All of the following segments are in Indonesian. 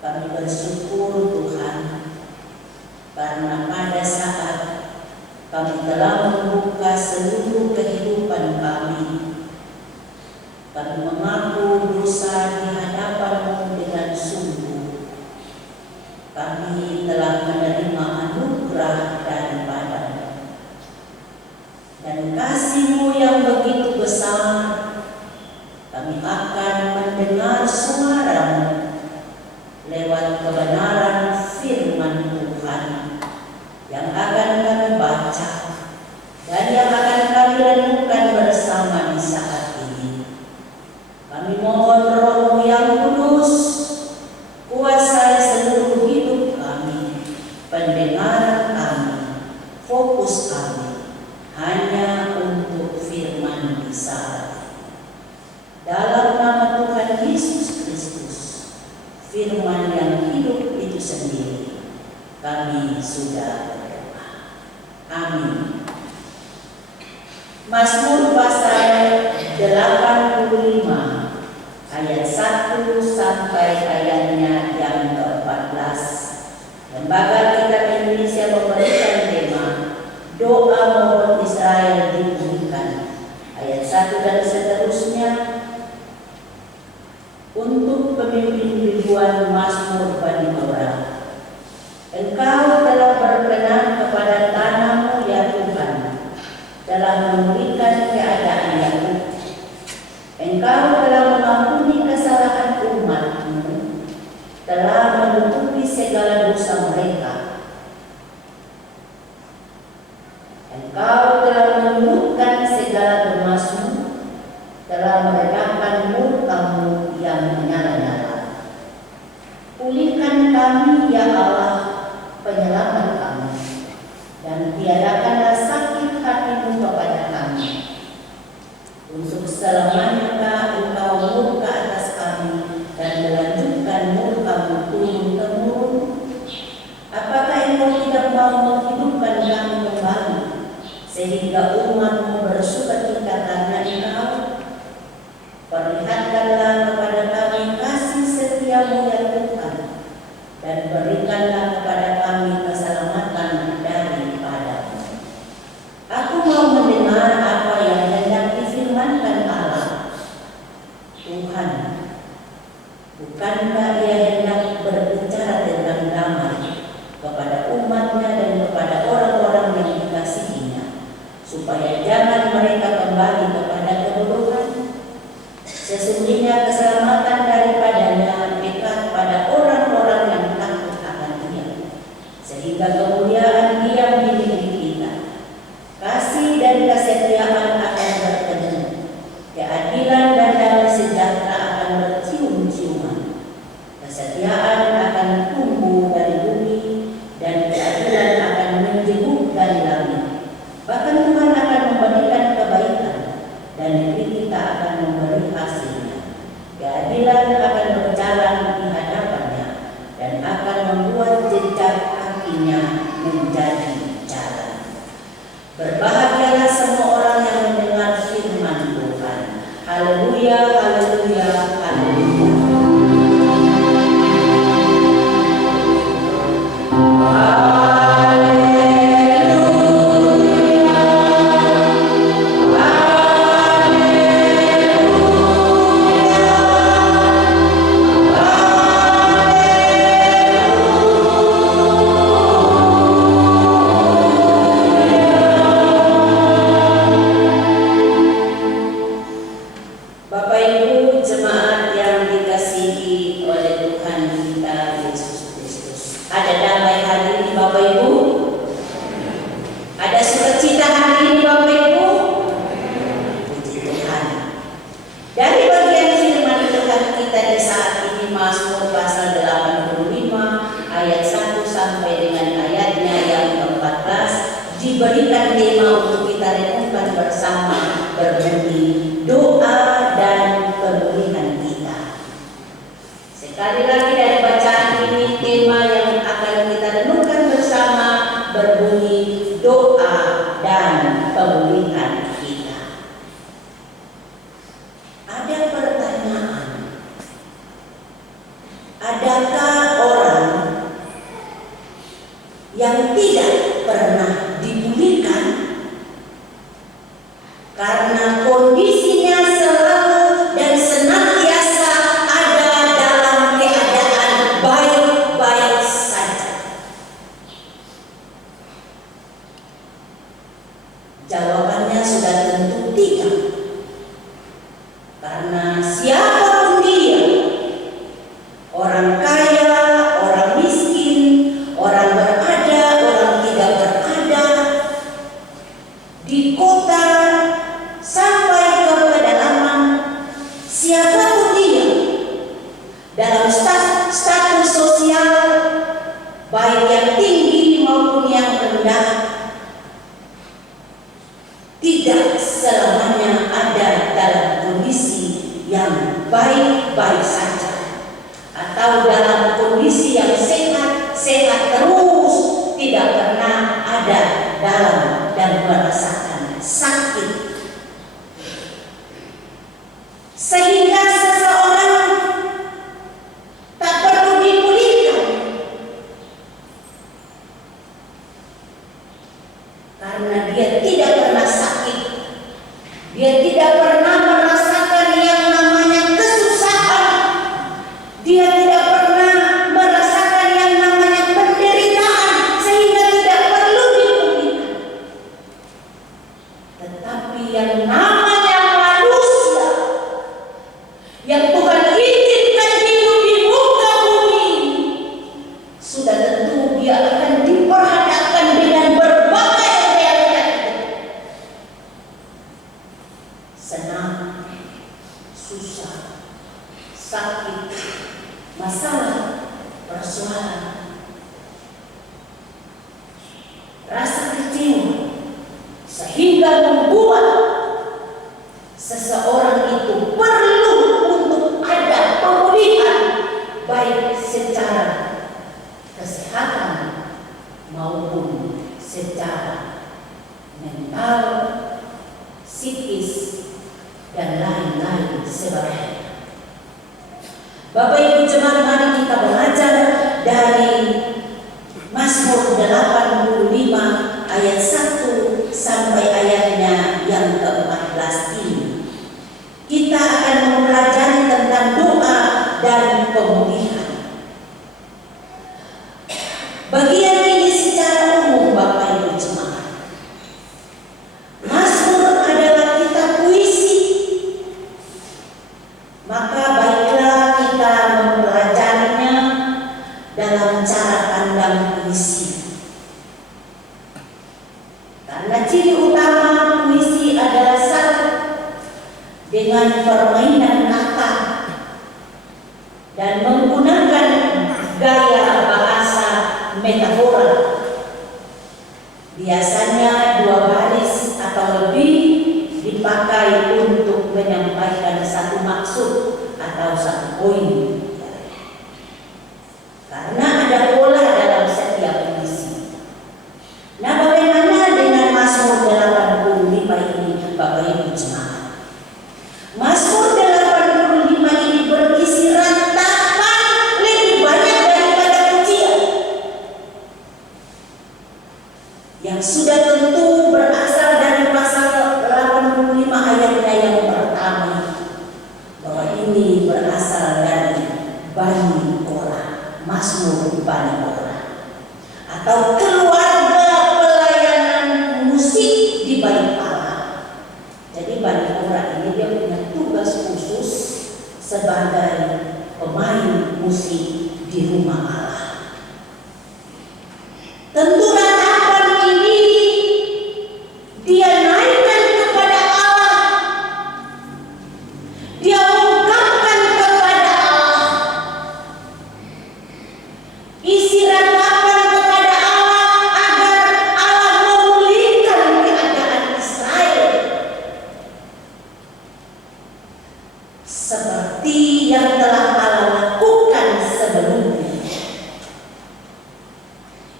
Kami bersyukur Tuhan karena pada saat kami telah membuka seluruh kehidupan kami mengaku dosa di hadapan-Mu dengan sungguh. Kami telah menerima anugerah daripada-Mu. Dan kasih-Mu yang begitu besar, kami akan mendengar suara-Mu lewat kebenaran firman Tuhan yang akan kami baca dan yang akan kami renungkan bersama di saat ini. Kami mohon Roh-Mu yang kudus kuasai seluruh hidup kami, pendengaran kami, fokus kami hanya untuk firman di saat ini. Dalam nama Tuhan Yesus Kristus, firman yang hidup itu sendiri, kami sudah berdoa. Amin. Mazmur pasal 85 ayat 1 sampai ayatnya yang ke-14. Lembaga Kitab Indonesia memberikan tema doa mohon Israel dipulihkan. Ayat 1 dan seterusnya. Untuk pemimpin ribuan Mazmur Bani Korah, Engkau telah berkenan kepada tanah-Mu ya Tuhan, telah memulihkan keadaan Yakub. Engkau telah mengampuni kesalahan umat-Mu, telah menutupi segala dosa mereka. Engkau telah menundukkan segala gemas-Mu, telah meredamkan murka-Mu yang menyala-nyala. Pulihkan kami ya Allah, penyelamat kami, dan tiadakanlah sakit hati-Mu kepada kami. Untuk selamanya Engkau murka atas kami dan melanjutkan murka-Mu turun-temurun. Apakah Engkau tidak mau menghidupkan kami kembali, sehingga umat-Mu bersukacita karena Engkau? Perlihatkanlah kepada kami kasih setia-Mu ya Tuhan, dan berikanlah kepada kami keselamatan daripada-Mu. Aku mau mendengar apa yang hendak difirmankan Allah. Tuhan, bukankah Ia hendak berbicara tentang damai kepada umat-Nya dan kepada orang-orang yang dikasihi-Nya, supaya jangan mereka kembali kepada kebodohan? Sesungguhnya keselamatan daripada-Nya dekat pada orang-orang yang takut akan Dia, sehingga kemuliaan Dia milik kita. Kasih dan kesetiaan akan bertemu, keadilan dan damai sejahtera akan bercium-ciuman. Kesetiaan akan tumbuh dari bumi, dan keadilan akan menjenguk dari langit. Bahkan Tuhan akan memberikan kebaikan, dan negeri kita akan memberi hasilnya. Keadilan akan berjalan di hadapannya, dan akan membuat jejak kakinya menjadi jalan. Berbahagialah semua orang yang mendengar firman Tuhan. Haleluya, haleluya, haleluya. Diberikan tema untuk kita renungkan bersama, berbunyi doa dan pemulihan kita. Sekali lagi dari bacaan ini, tema yang akan kita renungkan bersama berbunyi doa dan pemulihan kita. Ada pertanyaan, adakah baik-baik saja atau dalam kondisi yang sehat terus, tidak pernah ada dalam dan merasakan sakit, sehingga seseorang tak perlu dipulihkan karena dia tidak pernah sakit, dia tidak pernah merasakan yang namanya kesusahan, dia tidak pernah merasakan yang namanya penderitaan, sehingga tidak perlu dipulihkan. Tetapi yang namanya manusia yang Tuhan izinkan hidup di muka bumi, sudah tentu dia akan diperhadapkan dengan berbagai realita hidup. Senang, susah, sakit, masalah, persoalan, rasa kecewa, sehingga membuat seseorang itu perlu untuk ada pemulihan, baik secara kesehatan maupun secara mental, psikis, dan lain-lain sebagainya. Bapak Ibu jemaat, mari kita belajar dari Mazmur 85 ayat 1 sampai ayatnya yang ke-14 ini. Kita akan mempelajari tentang doa dan pemulihan. Bagian ini secara umum Bapak Ibu jemaat. Mazmur adalah kitab puisi. Maka baiklah kita mempelajarinya dalam cara pandang puisi. Karena ciri utama puisi adalah satu, dengan permainan kata dan menggunakan gaya bahasa metafora. Biasanya 2 baris atau lebih dipakai untuk menyampaikan satu maksud atau satu poin. Karena ada pola dalam setiap puisi. Nah, bagaimana dengan Mazmur 85 ini Bapak Ibu jemaat? Mazmur 85 ini berisi rantakan lebih banyak daripada pujian, yang sudah tentu berasal dari pasal 85 ayatnya yang pertama, bahwa ini berasal dari Bani Korah, Mazmur Bani Korah, atau keluarga pelayanan musik di Bani Allah. Jadi Bani Korah ini dia punya tugas khusus sebagai pemain musik di rumah Allah. Tentu ratapan ini dia naikkan kepada Allah, dia ungkapkan kepada Allah, isi ratapan kepada Allah agar Allah memulihkan keadaan Israel seperti yang telah Allah lakukan sebelumnya.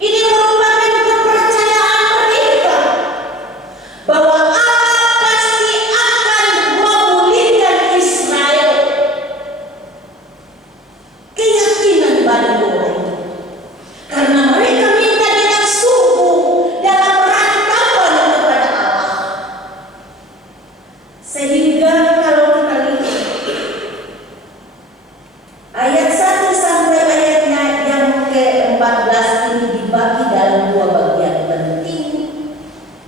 Ini merupakan kepercayaan mereka bahwa Allah pasti akan memulihkan Israel. Keyakinan Bani Korah itu, karena mereka minta dengan sungguh dalam rantapan kepada Allah. Sehingga kalau kita lihat ayat 1 sampai ayatnya yang ke-14 ini dibagi dalam 2 bagian penting.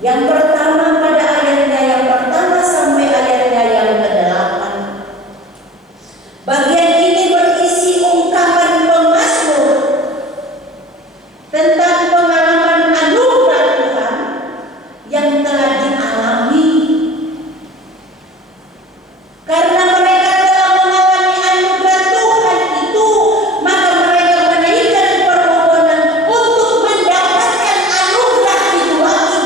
Yang pertama pada ayatnya yang pertama sampai ayatnya yang ke-8. Bagian ini berisi ungkapan pemazmur tentang pengalaman anugerah Tuhan yang telah dialami. Karena mereka telah mengalami anugerah Tuhan itu, maka mereka menaikkan permohonan untuk mendapatkan anugerah itu lagi.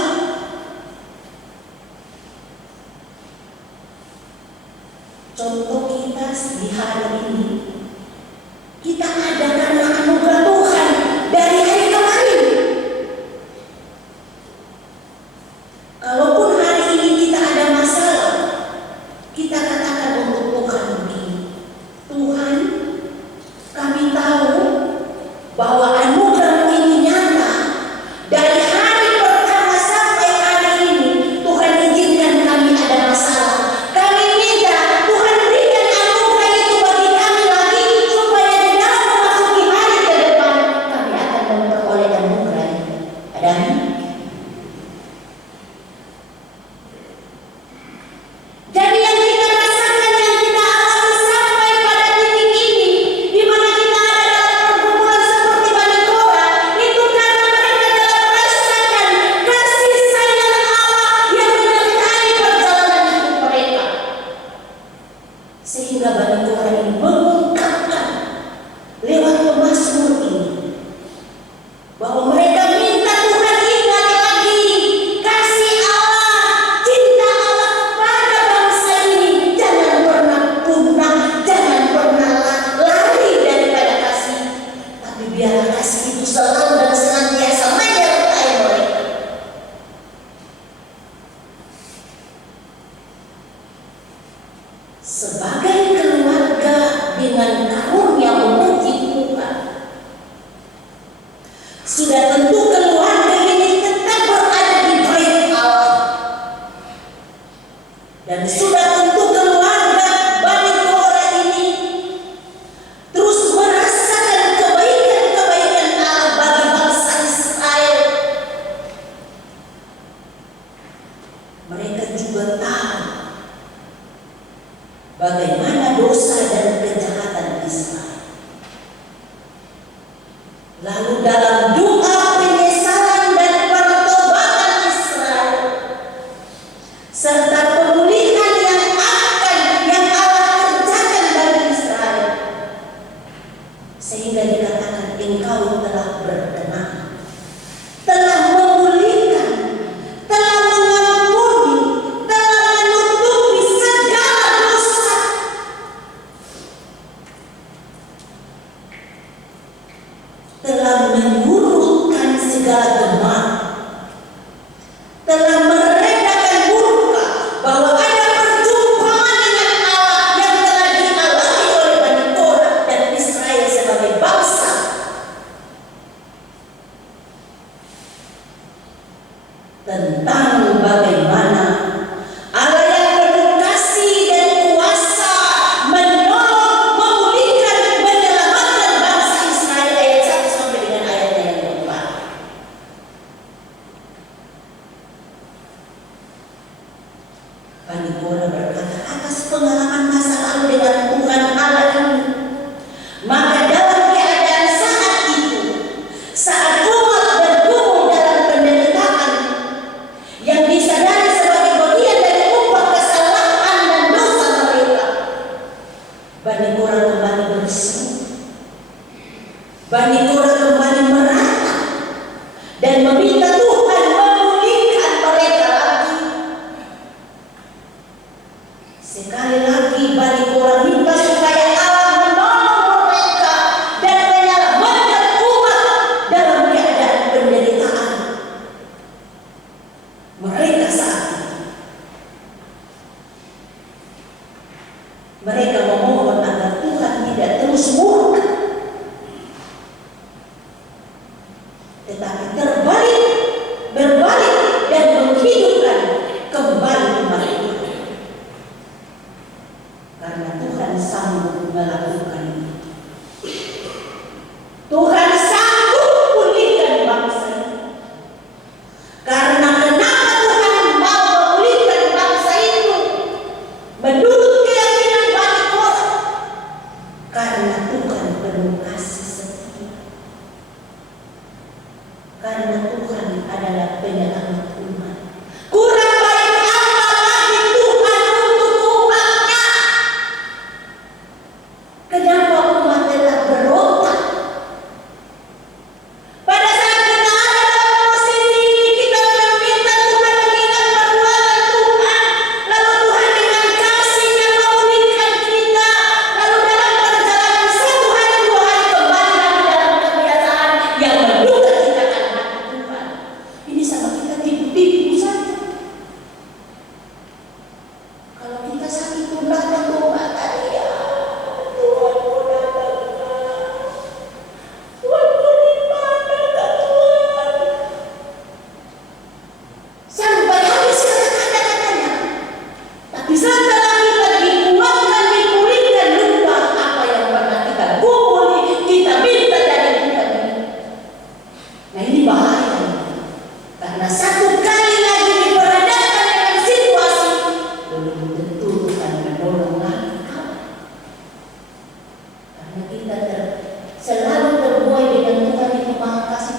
sehingga dikatakan engkau telah berkenan, telah memulihkan, telah mengampuni, telah menutupi segala dosa, telah menyurutkan segala gemar, telah meredakan murka, bahwa ada perjumpaan dengan Allah yang telah dialami oleh Bani Korah dan Israel sebagai bangsa. Tentang bagaimana Allah yang penuh kasih dan kuasa menolong, memulihkan, menyelamatkan bangsa Israel, ayat 1 sampai dengan ayatnya yang keempat. Bani Korah berkata, atas pengalaman masa lalu dengan Tuhan Allah ini, maka dalam keadaan saat itu, saat umat bergumul dalam penderitaan yang disadari sebagai bagian dari upah kesalahan dan dosa mereka, Bani Korah kembali berseru, Bani Korah kembali meratap dan meminta Tuhan memulihkan mereka lagi. Sekali lagi Bani Korah minta supaya Allah menolong mereka dan menyelamatkan umat dalam keadaan penderitaan mereka saat itu. Mereka memohon agar Tuhan tidak terus murka, tetapi berbalik dan menghidupkan kembali umat itu. Karena Tuhan sanggup melakukan itu. Tuhan sanggup pulihkan bangsa itu. Karena kenapa Tuhan mau memulihkan bangsa itu? Menurut keyakinan Bani Korah, karena Tuhan penuh kasih setia. Karena Tuhan adalah penyelamat umat. Kurang baik apa lagi Tuhan untuk umatnya? Kenapa umat telah berontak? Pada saat kita ada dalam posisi ini, kita meminta Tuhan mengingat perbuatan Tuhan, lalu Tuhan dengan kasih-Nya memulihkan kita, lalu dalam perjalanan 1 hari 2 hari kembali lagi dalam kebiasaan yang menduga kita akan mati Tuhan. Ini sama kita tipu-tipu saja. Kalau kita sakit pun datang ke rumah tadi, ya Tuhan mau datang, Tuhan mau di mana Tuhan? Sampai habis kata-katanya. Tapi setelah kita dikuatkan, dipulihkan, lupa apa yang pernah kita gumuli, kita minta dari Tuhan. Nah ini bahaya. Karena satu kali lagi diperhadapkan dengan situasi, belum tentu Tuhan menolong lagi. Karena kita selalu terbuai dengan Tuhan itu maha kasih,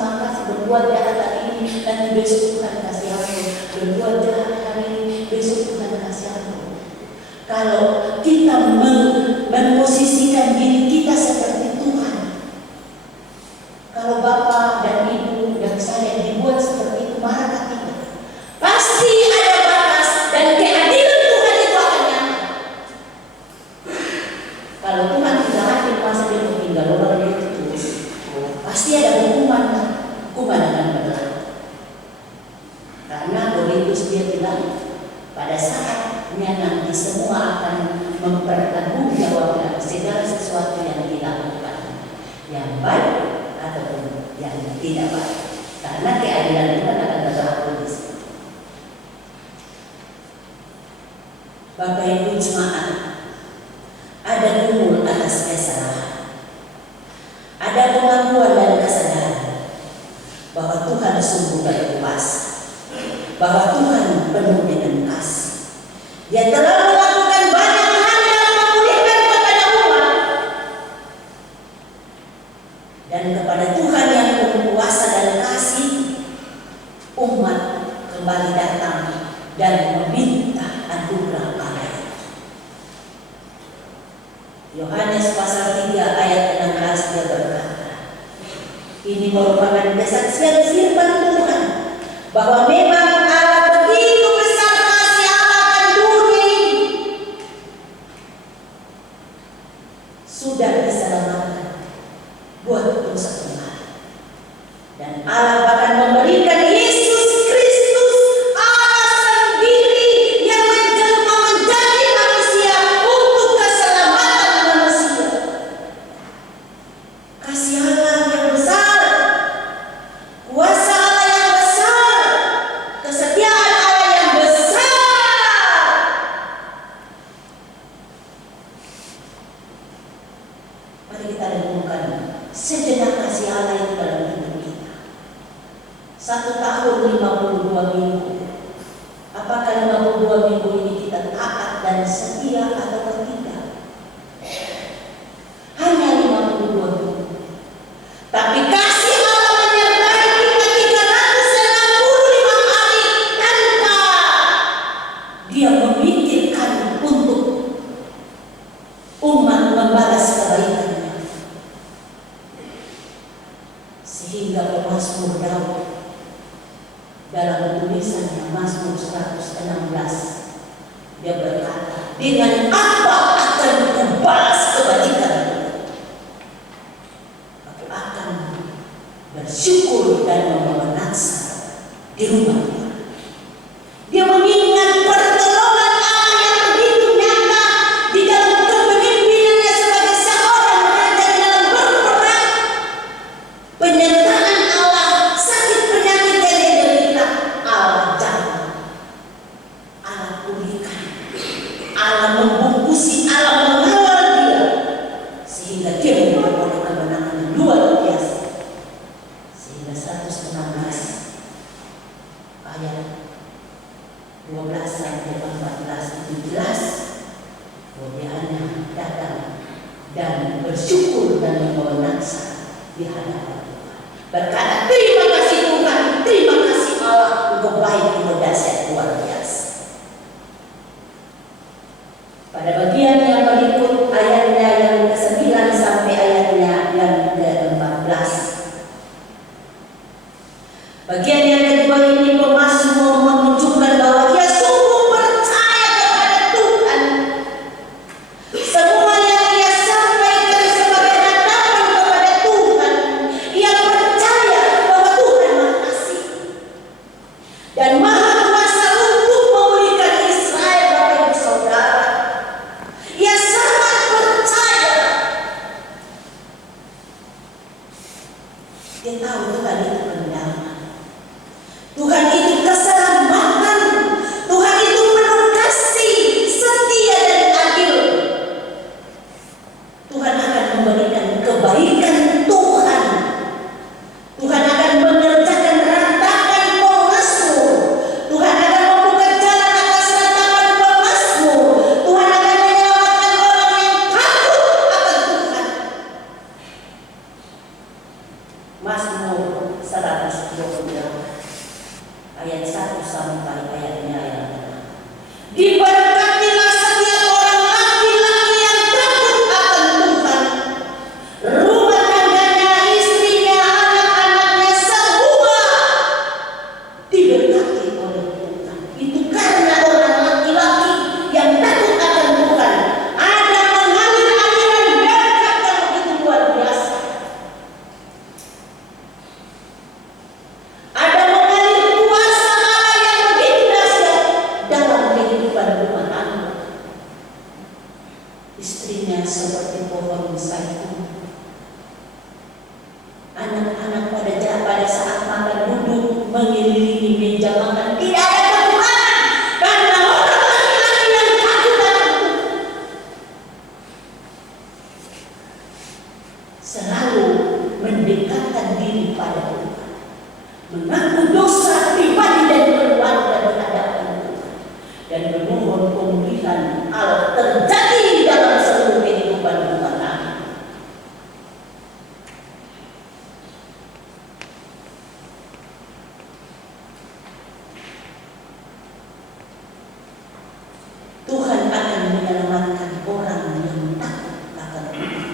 berbuat jahat hari ini, nanti besok Tuhan kasih ampun, berbuat jahat hari ini, besok Tuhan kasih ampun. Kalau kita memposisikan diri kita seperti Tuhan, kalau Bapak dan Ibu dan saya dibuat seperti itu, marah kita. Pasti ada batas dan keadilan Tuhan itu akan nyata. Kalau Tuhan tidak adil, masa dia tinggal orang itu terus? Pasti ada hukuman akan berlaku. Karena Korintus dia bilang, pada saatnya nanti semua akan mempertanggungjawabkan segala sesuatu yang dilakukan, yang baik ataupun yang tidak baik. Karena keadilan Tuhan akan berlaku di sini. Bapak Ibu jemaat, ada gumul atas kesalahan, ada pengakuan dan kesadaran bahwa Tuhan sungguh berkuasa, bahwa Tuhan penuh dengan kasih. Dia telah melakukan banyak hal yang memulihkan kepada umat, dan kepada Tuhan yang penuh kuasa dan kasih, umat kembali datang dan meminta anugerah Allah. Yohanes pasal 3 ayat 16 dia berkata, kesaksian firman Tuhan bahwa memang Allah begitu besar kasih Allah akan dunia ini, sudah diselamatkan buat dosa kembali. Dan Allah bahkan memberikan Yesus Kristus Allah sendiri yang menjelma menjadi manusia untuk keselamatan manusia. Kasih Allah yang besar, kuasa Allah yang besar, kesetiaan Allah yang besar. Mari kita renungkan sejenak kasih Allah itu dalam hidup kita. 1 tahun 52 minggu. Apakah 52 minggu ini kita taat dan setia atau tidak? Hanya 52 minggu. Tapi kasih Allah menyertai kita 365 hari tanpa Dia memikirkan untuk umat membalas kebaikannya. Sehingga pemazmur Daud dalam tulisannya Mazmur 116 dia berkata, dengan apa akan kubalas kebajikan? Aku akan bersyukur dan membawa naksa di rumah Tuhan. Dia mengingat pertolongan Allah yang begitu nyata di dalam kepemimpinannya sebagai seorang raja di dalam berperang. Penyertaan Allah, sakit penyakit yang dia derita, Allah jaga, Allah pulihkan, Allah membungkusi, Allah mengawal dia sehingga dia memperoleh kemenangan yang luar biasa. Sehingga 116 ayat 12 sampai 14 itu jelas bahwa dia hanya datang dan bersyukur dan membawa naksa di hadapan Tuhan. Berkata, terima kasih Tuhan, terima kasih Allah, Engkau baik, Engkau dahsyat luar biasa. Pada bagian yang berikut ayatnya yang ke-9 sampai ayatnya yang ke-14. Bagian yang kedua ini pemazmur menunjukkan bahwa ia sungguh percaya kepada Tuhan. Semua yang ia sampaikan sebagai hadapan kepada Tuhan, ia percaya bahwa Tuhan Maha Kasih dan Maha Kuasa untuk memulihkan Israel, Bapak Ibu Saudara. Ia sangat percaya. Dia tahu Tuhan itu pendamai, Tuhan itu keselamatan, Tuhan itu penuh kasih, setia dan adil. Tuhan akan memberikan kebaikan Tuhan. Tuhan akan mengerjakan rantakan pemazmur. Tuhan akan membuka jalan atas rantakan pemazmur. Tuhan akan menyelamatkan orang yang takut akan Tuhan. Mazmur 128 ayat 1 sampai ayatnya yang ke-6. Diberkatilah setiap orang laki-laki yang takut akan Tuhan. Rumah tangganya, istrinya, anak-anaknya semua diberkati oleh Tuhan. Itu karena orang laki-laki yang takut akan Tuhan. Ada mengalir aliran berkat yang begitu luar biasa. Ada mengalir kuasa Allah yang begitu dahsyat dalam kehidupan rumah tangga. Istrinya seperti pohon zaitun. Anak-anak pada saat makan duduk mengelilingi meja makan. Tidak ada kekurangan karena orang laki-laki yang takut akan Tuhan. Selalu mendekatkan diri pada Tuhan, mengaku dosa pribadi dan keluarga di hadapan Tuhan, dan memohon pemulihan Allah terjadi dalam seluruh kehidupan rumah tangga. Tuhan akan menyelamatkan orang yang takut akan Tuhan.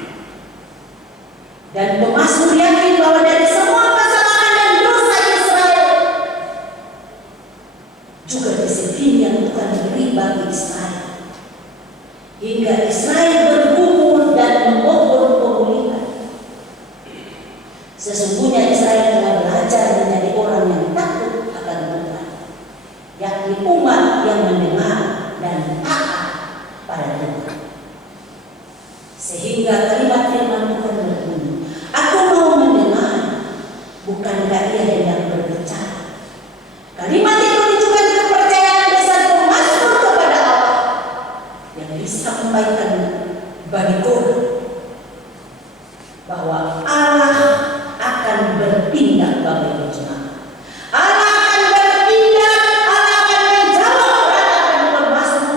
Dan pemazmur yakin bahwa dari semua kesalahan dan bahwa Allah akan bertindak Bapak Ibu Jemaat. Allah akan bertindak, Allah akan menjawab, Allah akan bermasuk.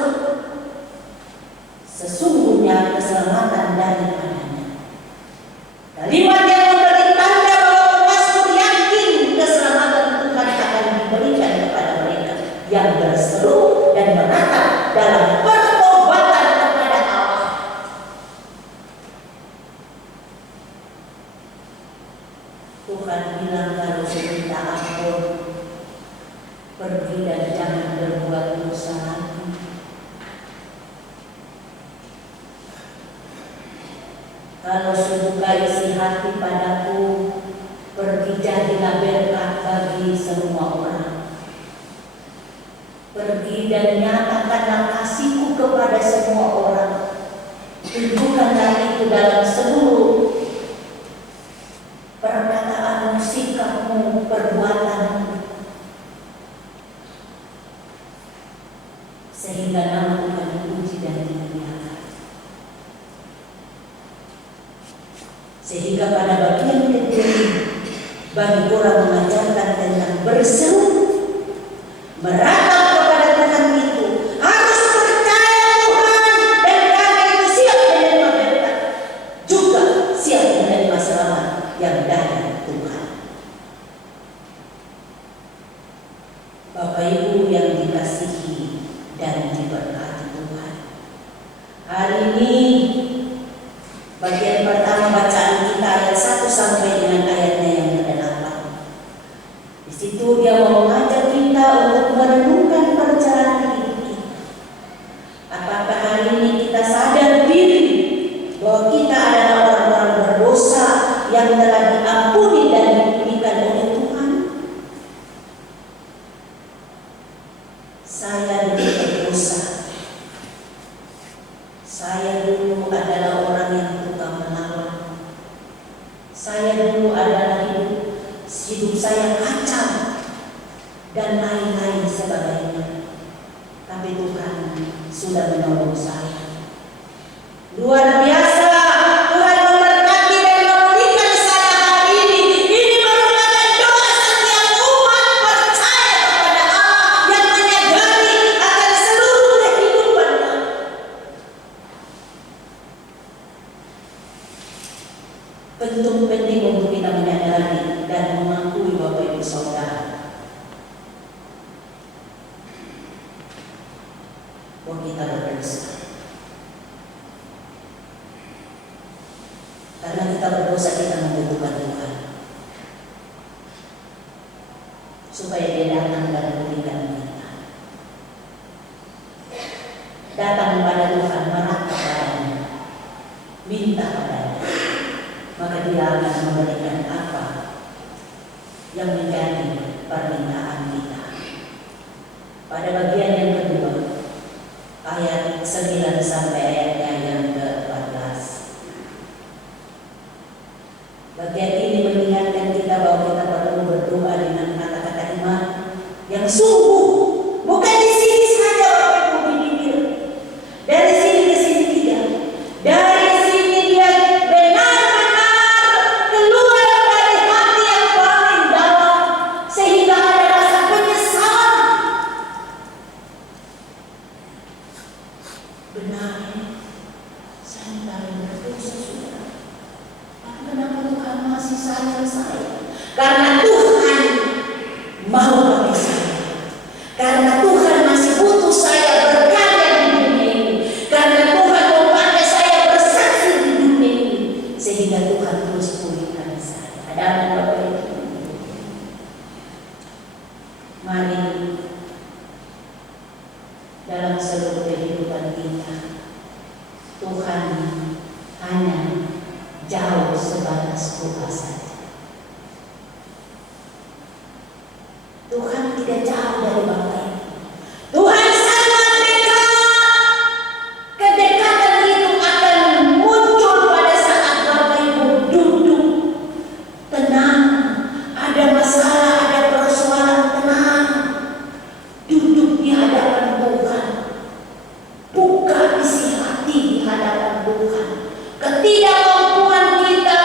Sesungguhnya keselamatan daripadanya. Kalimat yang memberi tanda bahwa Mazmur yakin keselamatan Tuhan akan diberikan kepada mereka yang berseru dan menatap dalam pertobatan kepada Allah. Tuhan bilang kalau minta ampun, pergi dan jangan berbuat dosa lagi. Kalau suka isi hati padaku, pergi jadilah berkat bagi semua orang. Pergi dan nyatakanlah kasihku kepada semua orang. Tunjukkanlah itu dalam seluruh perkataanmu, sikapmu, perbuatanmu, sehingga nama Tuhan dipuji dan dimuliakan. Sehingga pada bagian kedua ini, bagi orang mengajarkan tentang berseru, meratap kepada Tuhan itu, harus percaya Tuhan, dan karena itu siap menerima berkat, juga siap menerima selamat yang dari Tuhan. Bapak Ibu yang dikasihi dan diberkati Tuhan, hari ini bagian pertama bacaan kita ayat 1 sampai dengan ayatnya yang ke-8. Di situ dia mau mengajak kita untuk merenungkan perjalanan hidup kita. Apakah hari ini kita sadar diri bahwa kita adalah orang-orang berdosa yang telah diampuni dan dipulihkan oleh Tuhan? Saya dulu berdosa. Saya dulu adalah orang yang tukang melawan. Saya dulu adalah hidup saya kacau dan lain-lain sebagainya. Tapi Tuhan sudah menolong saya. Luar biasa, Tuhan memberkati dan memulihkan saya hari ini. Ini merupakan doa setiap umat percaya kepada Allah yang menyadari akan seluruh kehidupannya. Penting untuk kita menyadari dan mengakui Bapak Ibu Saudara bahwa kita berdosa. Karena kita berdosa, kita membutuhkan Tuhan supaya Dia datang dan memulihkan kita. Datang kepada Tuhan, meratap padanya, minta padanya, maka Dia akan memberikan apa yang menjadi permintaan kita. Pada bagian yang kedua, ayat 9 sampai ayatnya yang ke-14. Bagian ini mengingatkan kita bahwa kita perlu berdoa dengan kata-kata iman yang sungguh, bukan di sini saja Bapak Ibu di bibir, dari sini ke sini tidak. Dari sini dia benar-benar keluar dari hati yang paling dalam, sehingga ada rasa penyesalan. Benar, saya tidak berdosa sudah. Tapi kenapa Tuhan masih sayang saya? Karena Tuhan mau pakai saya. Karena Tuhan masih butuh saya berkarya di dunia ini. Karena Tuhan mau pakai saya bersaksi di dunia ini. Sehingga Tuhan terus pulihkan saya. Ada apa Bapak Ibu? Mari dalam seluruh kehidupan kita, Tuhan hanya jauh sebatas doa saja. Tuhan tidak jauh dari Bapak Ibu. Tuhan sangat dekat. Kedekatan itu akan muncul pada saat Bapak Ibu duduk tenang, ada masalah, ada persoalan, tenang, duduk di hadapan Tuhan, buka isi hati di hadapan Tuhan. Ketidakmampuan kita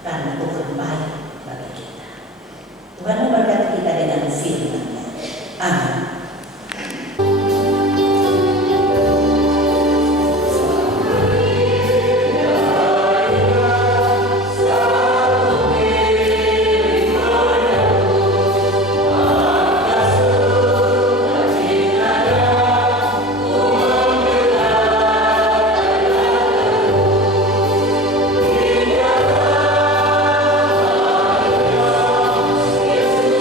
karena Tuhan baik bagi kita. Tuhan memberkati kita dengan firman-Nya. Amin. Yesus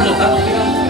Loh,